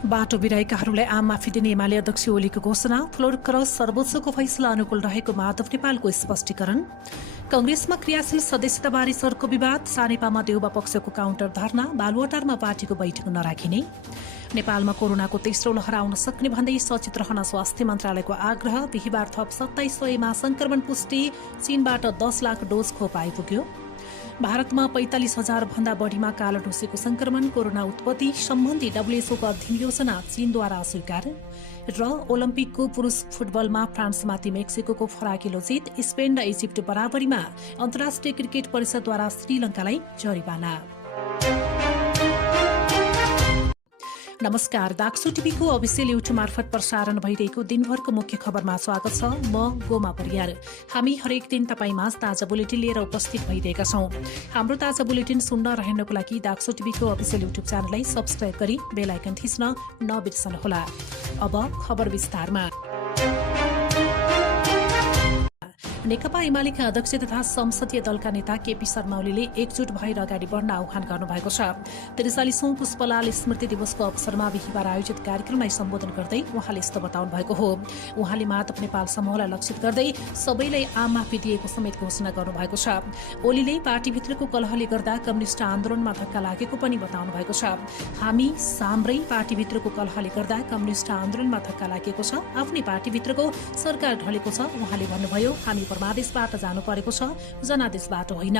बाटो बिराएकाहरूलाई आम माफी दिने एमाले अध्यक्ष ओलीको घोषणा, फ्लोर क्रस सर्वोच्चको फैसला अनुकूल रहेको माधव नेपालको स्पष्टीकरण, कंग्रेसमा क्रियाशील सदस्यताबारे सरको विवाद, सानेपामा देउबा पक्षको काउन्टर धर्ना, बालुवाटारमा पार्टीको बैठक नराखिने, नेपालमा कोरोनाको तेस्रो लहर आउन सक्ने भन्दै सचेत रहन स्वास्थ्य मन्त्रालयको आग्रह, बिहिबार थप 2700मा संक्रमण पुष्टि, चीनबाट 10 लाख डोज खोप आइपुग्यो, भारतमा 45,000 भन्दा बढ़ीमा कालो ढुसीको संक्रमण, कोरोना उत्पत्ति सम्बन्धी डब्ल्युएचओको अध्ययन योजना चीनद्वारा अस्वीकार र ओलम्पिकको पुरूष फुटबलमा फ्रान्समाथि मेक्सिकोको फराकिलो जित, स्पेन र इजिप्ट बराबरीमा अन्तर्राष्ट्रिय क्रिकेट परिषदद्वारा श्रीलंकालाई जरिवाना। नमस्कार, दाक्सु टिभीको अफिसियल युट्युब मार्फत प्रसारण भइरहेको दिनभरको मुख्य खबरमा स्वागत छ। म गोमा परियार। हामी हरेक दिन तपाईमाझ ताजा बुलेटिन लिएर उपस्थित भइरहेका छौं। हाम्रो ताजा बुलेटिन सुन्न रहनको लागि दाक्सु टिभीको अफिसियल युट्युब च्यानललाई सब्स्क्राइब गरी बेल आइकन थिच्न नबिर्सनुहोला। अब खबर विस्तारमा। नेकपा एमालेका अध्यक्ष तथा संसदीय दलका नेता केपी शर्मा ओलीले एकजुट भएर अगाडि बढ्न आह्वान गर्नुभएको छ। 43औं पुष्पलाल स्मृति दिवसको अवसरमा बिहिबार आयोजित कार्यक्रमलाई सम्बोधन गर्दै उहाँले यस्तो बताउनु भएको हो। उहाँले माधव नेपाल समूहलाई लक्षित गर्दै सबैलाई आम माफी दिएको समेत घोषणा गर्नुभएको छ। ओलीले पार्टीभित्रको कलहले गर्दा कम्युनिष्ट आन्दोलनमा धक्का लागेको पनि बताउनु भएको छ। हामी साम्रै पार्टीभित्रको कलहले गर्दा कम्युनिष्ट आन्दोलनमा धक्का लागेको छ, आफ्नै पार्टीभित्रको सरकार ढलेको छ। उहाँले भन्नुभयो, हामी परमादेशबाट जानु परेको छ, जनादेशबाट होइन।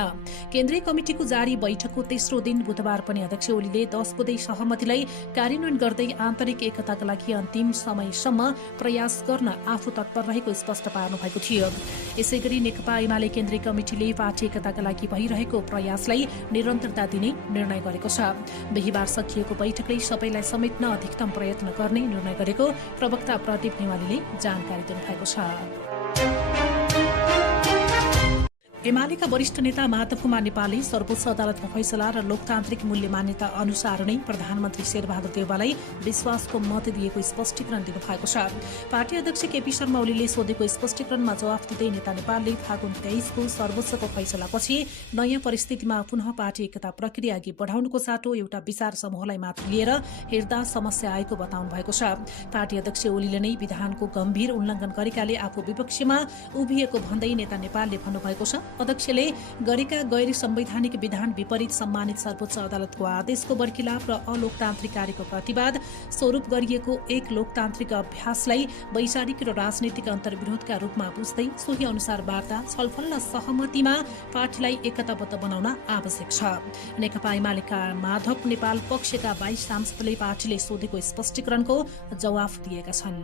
केन्द्रीय कमिटिको जारी बैठकको तेस्रो दिन बुधबार पनि अध्यक्ष ओलीले 10 बुँदै सहमतिलाई कार्यान्वयन गर्दै आन्तरिक एकताका लागि अन्तिम समयसम्म प्रयास गर्न आफू तत्पर रहेको स्पष्ट पार्नु भएको थियो। यसैगरी नेकपा एमाले केन्द्रीय कमिटिले पार्टी एकताका लागि भइरहेको प्रयासलाई निरन्तरता दिने निर्णय गरेको छ। बिहिबार सकिएको बैठकले सबैलाई समेट्न अधिकतम प्रयत्न गर्ने निर्णय गरेको प्रवक्ता प्रदीप नेवालीले जानकारी दिनुभएको छ। एमालेका वरिष्ठ नेता माधव कुमार नेपालले सर्वोच्च अदालतको फैसला र लोकतान्त्रिक मूल्य मान्यता अनुसार नै प्रधानमन्त्री शेरबहादुर देउवालाई विश्वासको मत दिएको स्पष्टीकरण दिनुभएको छ। पार्टी अध्यक्ष केपी शर्मा ओलीले सोधेको स्पष्टीकरणमा जवाफ दिँदै नेता नेपालले फागुन 23 को सर्वोच्चको फैसलापछि नयाँ परिस्थितिमा पुनः पार्टी एकता प्रक्रिया अघि बढ़ाउनुको साटो एउटा विचार समूहलाई मात्र लिएर हेर्दा समस्या आएको बताउनु भएको छ। पार्टी अध्यक्ष ओलीले नै विधानको गम्भीर उल्लंघन गरेकाले आफू विपक्षमा उभिएको भन्दै नेता नेपालले भन्नुभएको छ। अध्यक्षले गरेका गैर संवैधानिक विधान विपरीत सम्मानित सर्वोच्च अदालतको आदेशको बर्खिलाफ र अलोकतान्त्रिक कार्यको प्रतिवाद स्वरूप गरिएको एक लोकतान्त्रिक अभ्यासलाई वैचारिक र राजनीतिक अन्तर्विरोधका रूपमा बुझ्दै सोही अनुसार वार्ता, छलफल र सहमतिमा पार्टीलाई एकताबद्ध बनाउन आवश्यक छ। नेकपा एमालेका माधव नेपाल पक्षका 22 सांसदले पार्टीले सोधेको स्पष्टीकरणको जवाफ दिएका छन्।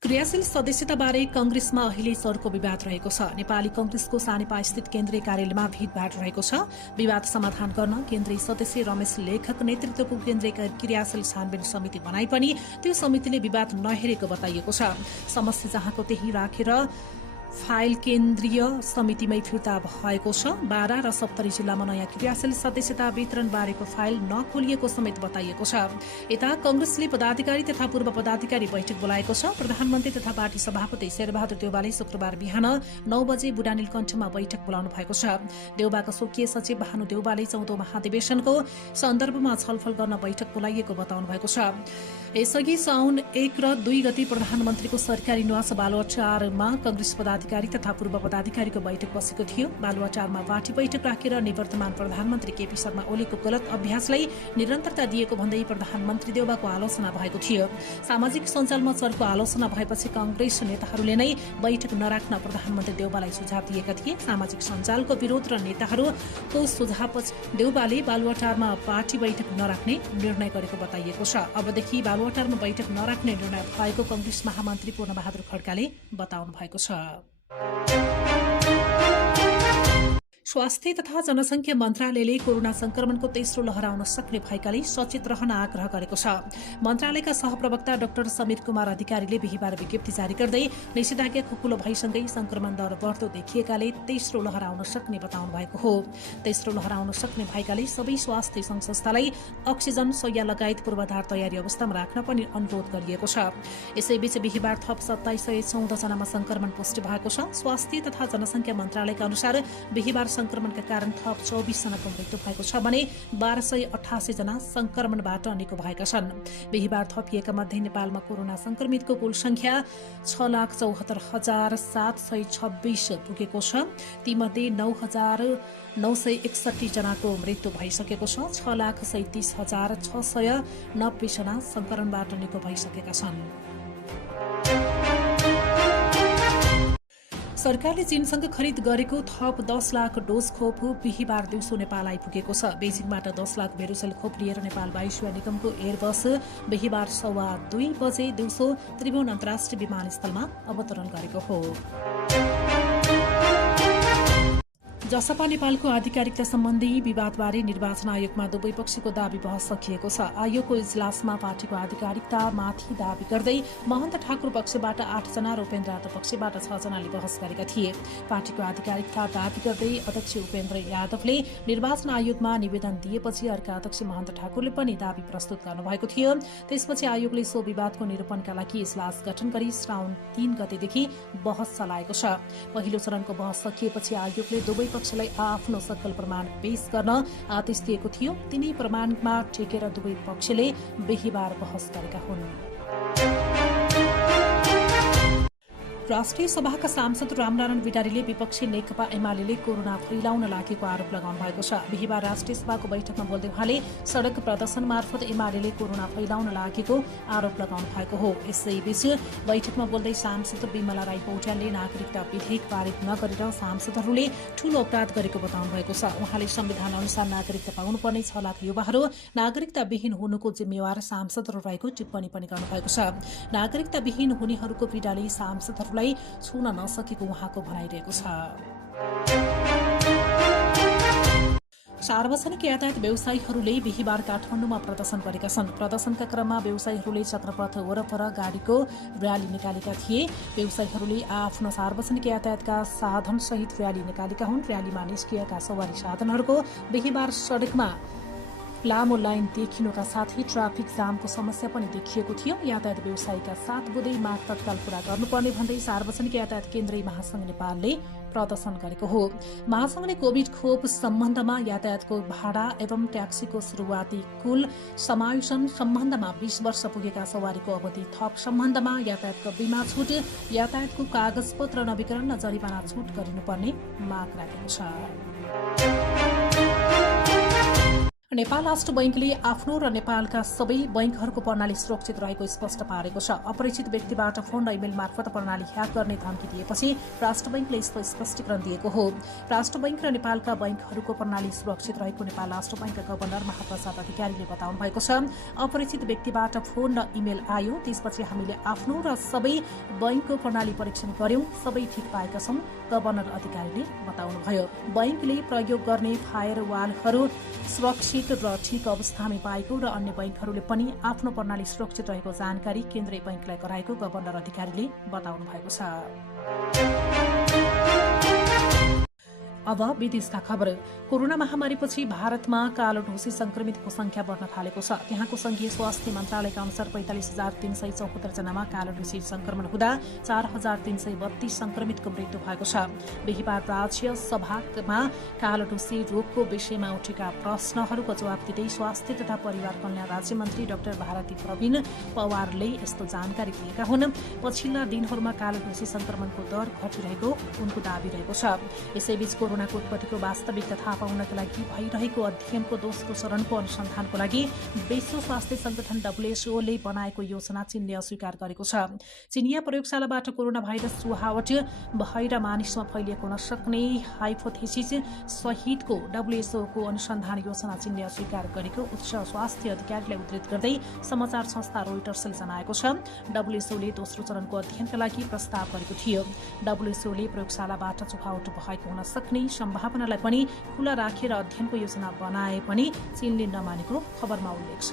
क्रियाशील सदस्यताबारे कंग्रेसमा अहिले सरको विवाद रहेको छ। नेपाली कंग्रेसको सानेपा स्थित केन्द्रीय कार्यालयमा भीड़भाड़ रहेको छ। विवाद समाधान गर्न केन्द्रीय सदस्य रमेश लेखक नेतृत्वको केन्द्रीय क्रियाशील छानबिन समिति बनाए पनि त्यो समितिले विवाद नहेरेको बताइएको छ। समस्या जहाँको त्यही राखेर फाइल केन्द्रीय समितिमै फिर्ता भएको छ। 12 र 70 जिल्लामा नयाँ क्रियाशील सदस्यता वितरण बारेको फाइल नखोलिएको समेत बताइएको छ। यता कंग्रेसले पदाधिकारी तथा पूर्व पदाधिकारी बैठक बोलाएको छ। प्रधानमन्त्री तथा पार्टी सभापति शेरबहादुर देउवाले शुक्रबार बिहान 9 बजे बुढानीलकण्ठमा बैठक बोलाउनु भएको छ। देउवाका स्वकीय सचिव भानु देउवाले 14औं महाधिवेशनको सन्दर्भमा छलफल गर्न बैठक बोलाइएको बताउनु भएको छ। यसअघि साउन 1 र 2 गते प्रधानमन्त्रीको सरकारी निवास बालुवाटारमा कंग्रेस पदाधिकारी तथा पूर्व पदाधिकारीको बैठक बसेको थियो। बालुवाटारमा पार्टी बैठक राखेर निवर्तमान प्रधानमन्त्री केपी शर्मा ओलीको गलत अभ्यासलाई निरन्तरता दिएको भन्दै प्रधानमन्त्री देउवाको आलोचना भएको थियो। सामाजिक सञ्जालमा चर्को आलोचना भएपछि कंग्रेस नेताहरूले नै बैठक नराख्न प्रधानमन्त्री देउवालाई सुझाव दिएका थिए। सामाजिक सञ्जालको विरोध र नेताहरूको सुझावपछि देउवाले बालुवाटारमा पार्टी बैठक नराख्ने निर्णय गरेको बताइएको छ। अबदेखि बालुवाटारमा बैठक नराख्ने निर्णय भएको कंग्रेस महामन्त्री पूर्णबहादुर खड्काले बताउनु भएको छ। स्वास्थ्य तथा जनसंख्या मन्त्रालयले कोरोना संक्रमणको तेस्रो लहर आउन सक्ने भएकाले सचेत रहन आग्रह गरेको छ। मन्त्रालयका सहप्रवक्ता डाक्टर समीर कुमार अधिकारीले बिहिबार विज्ञप्ति जारी गर्दै निषेधाज्ञा खुकुलो भइसँगै संक्रमण दर बढ्दो देखिएकाले तेस्रो लहर आउन सक्ने बताउनु भएको हो। तेस्रो लहर आउन सक्ने भएकाले सबै स्वास्थ्य संघ संस्थालाई अक्सिजन, शैय्या लगायत पूर्वाधार तयारी अवस्थामा राख्न पनि अनुरोध गरिएको छ। यसैबीच बिहिबार थप 2714 जनामा संक्रमण पुष्टि भएको छ। स्वास्थ्य तथा जनसंख्या मन्त्रालयका अनुसार बिहिबार संक्रमणका कारण थप 24 जनाको मृत्यु भएको छ भने 1288 जना संक्रमणबाट निको भएका छन्। बिहिबार थपिएका मध्ये नेपालमा कोरोना संक्रमितको कुल संख्या 6,74,726 पुगेको छ। तीमध्ये 9,961 जनाको मृत्यु भइसकेको छ। 6,37,690 जना संक्रमणबाट निको भइसकेका छन्। सरकारले चीनसँग खरिद गरेको थप 10 लाख डोज खोप बिहिबार दिउँसो नेपाल आइपुगेको छ। बेजिङबाट 10 लाख भेरोसेल खोप लिएर नेपाल वायुसेवा निगमको एयरबस बिहिबार 2:15 बजे दिउँसो त्रिभुवन अन्तर्राष्ट्रिय विमानस्थलमा अवतरण गरेको हो। जसपा नेपालको आधिकारिकता सम्बन्धी विवादबारे निर्वाचन आयोगमा दुवै पक्षको दावी बहस सकिएको छ। आयोगको इजलासमा पार्टीको आधिकारिकतामाथि दावी गर्दै महन्त ठाकुर पक्षबाट 8 जना र उपेन्द्र यादव पक्षबाट 6 जनाले बहस गरेका थिए। पार्टीको आधिकारिकता दावी गर्दै अध्यक्ष उपेन्द्र यादवले निर्वाचन आयोगमा निवेदन दिएपछि अर्का अध्यक्ष महन्त ठाकुरले पनि दावी प्रस्तुत गर्नुभएको थियो। त्यसपछि आयोगले सो विवादको निरूपणका लागि इजलास गठन गरी श्रावण 3 गतेदेखि बहस चलाएको छ। पहिलो चरणको बहस सकिएपछि आयोगले दुवै पक्षलाई आफ्नो सकल प्रमाण पेश गर्न आदेश दिएको थियो। तिनै प्रमाणमा टेकेर दुवै पक्षले बिहिबार बहस गरेका हुन्। राष्ट्रिय सभाका सांसद रामनारायण विडारीले विपक्षी नेकपा एमाले कोरोना फैलाउन लागेको आरोप लगाउनु भएको छ। बिहिबार राष्ट्रिय सभाको बैठकमा बोल्दै उहाँले सड़क प्रदर्शन मार्फत एमाले कोरोना फैलाउन लागेको आरोप लगाउनु भएको हो। यसैबीच बैठकमा बोल्दै सांसद विमला राई पौड्यालले नागरिकता विधेयक पारित नगरेर सांसदहरूले ठूलो अपराध गरेको बताउनु भएको छ। उहाँले संविधान अनुसार नागरिकता पाउनुपर्ने 6 लाख युवाहरू नागरिकता विहीन हुनुको जिम्मेवार सांसदहरू रहेको टिप्पणी पनि गर्नुभएको छ। नागरिकता विहीन हुनेहरूको पीडाले सांसदहरूलाई छुन नसकेको उहाँको भनाइरहेको छ। सार्वजनिक यातायात व्यवसायीहरूले बिहिबार काठमाडौँमा प्रदर्शन गरेका छन्। प्रदर्शनका क्रममा व्यवसायीहरूले चक्रपथ वरपर गाडीको र्याली निकालेका थिए। व्यवसायीहरूले आफ्नो सार्वजनिक यातायातका साधनसहित र्याली निकालेका हुन्। र्यालीमा निस्किएका सवारी साधनहरूको बिहिबार सड़कमा लामो लाइन देखिनुका साथै ट्राफिक जामको समस्या पनि देखिएको थियो। यातायात व्यवसायीका साथ बुँदै माग तत्काल पूरा गर्नुपर्ने भन्दै सार्वजनिक यातायात केन्द्रीय महासंघ नेपालले प्रदर्शन गरेको हो। महासंघले कोभिड खोप सम्बन्धमा यातायातको भाडा एवं ट्याक्सीको शुरूआती कुल समायोजन सम्बन्धमा 20 वर्ष पुगेका सवारीको अवधि थप सम्बन्धमा यातायातको बीमा छुट, यातायातको कागजपत्र नवीकरण र जरिवाना छुट गरिनुपर्ने माग राखेको छ। नेपाल राष्ट्र बैंकले आफ्नो र नेपालका सबै बैंकहरूको प्रणाली सुरक्षित रहेको स्पष्ट पारेको छ। अपरिचित व्यक्तिबाट फोन र इमेल मार्फत प्रणाली ह्याक गर्ने धम्की दिएपछि राष्ट्र बैंकले यस्तो स्पष्टीकरण दिएको हो। राष्ट्र बैंक र नेपालका बैंकहरूको प्रणाली सुरक्षित रहेको नेपाल राष्ट्र बैंकका गभर्नर महाप्रसाद अधिकारीले बताउनु भएको छ। अपरिचित व्यक्तिबाट फोन र इमेल आयो, त्यसपछि हामीले आफ्नो र सबै बैंकको प्रणाली परीक्षण गर्यौं, सबै ठिक पाएका छौं, गभर्नर अधिकारीले बताउनुभयो। बैंकले प्रयोग गर्ने फायरवालहरू सुरक्षित र ठिक अवस्थामा पाएको र अन्य बैंकहरूले पनि आफ्नो प्रणाली सुरक्षित रहेको जानकारी केन्द्रीय बैंकलाई गराएको गभर्नर अधिकारीले बताउनु भएको छ। अब विदेशका खबर। कोरोना महामारीपछि भारतमा कालो ढुसी संक्रमितको संख्या बढ्न थालेको छ। त्यहाँको संघीय स्वास्थ्य मन्त्रालयका अनुसार 45,374 जनामा कालो ढुसी संक्रमण हुँदा 4,332 संक्रमितको मृत्यु भएको छ। बिहिबार राज्य सभामा कालो ढुसी रोगको विषयमा उठेका प्रश्नहरूको जवाब दिँदै स्वास्थ्य तथा परिवार कल्याण राज्य मन्त्री डाक्टर भारती प्रवीण पवारले यस्तो जानकारी दिएका हुन्। पछिल्ला दिनहरूमा कालो ढुसी संक्रमणको दर घटिरहेको उनको दावी रहेको छ। यसैबीच कोरोनाको उत्पत्तिको वास्तविकता थाहा पाउनका लागि भइरहेको अध्ययनको दोस्रो चरणको अनुसन्धानको लागि विश्व स्वास्थ्य संगठन WHO ले बनाएको योजना चीनले अस्वीकार गरेको छ। चीनिया प्रयोगशालाबाट कोरोना भाइरस चुहावट भएर मानिसमा फैलिएको हुन सक्ने हाइपोथेसिस सहितको WHO को अनुसन्धान योजना चीनले अस्वीकार गरेको उच्च स्वास्थ्य अधिकारीलाई उद्धृत गर्दै समाचार संस्था रोइटर्सले जनाएको छ। WHO ले दोस्रो चरणको अध्ययनका लागि प्रस्ताव गरेको थियो। WHO ले प्रयोगशालाबाट चुहावट भएको हुन सक्ने सम्भावनालाई पनि खुला राखेर अध्ययनको योजना बनाए पनि चीनले नमानेको खबरमा उल्लेख छ।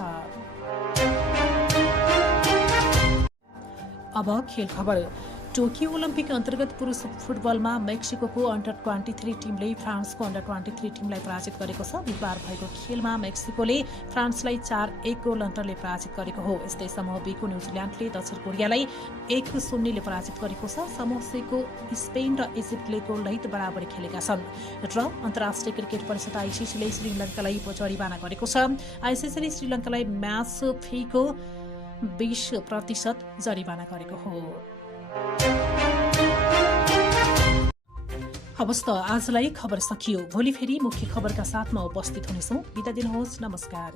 अब खेल खबर। टोकियो ओलम्पिक अन्तर्गत पुरुष फुटबलमा मेक्सिको अन्डर 23 टिमले फ्रान्सको अन्डर 23 टिमलाई पराजित गरेको छ। बुधबार भएको खेलमा मेक्सिकोले फ्रान्सलाई 4-1 गोल अन्तरले पराजित गरेको हो। यस्तै समूह बीको न्युजिल्यान्डले दक्षिण कोरियालाई 1-0ले पराजित गरेको छ। समूह सीको स्पेन र इजिप्टले गोलरहित बराबरी खेलेका छन् र अन्तर्राष्ट्रिय क्रिकेट परिषद आइसिसीले श्रीलङ्कालाई जरिवाना गरेको छ। आइसिसीले श्रीलङ्कालाई म्याच फीको 20% जरिवाना गरेको हो। हवस् त आजलाई खबर सकियो। भोलि फेरि मुख्य खबरका साथमा उपस्थित हुनेछौँ। बिदा दिनुहोस्। नमस्कार।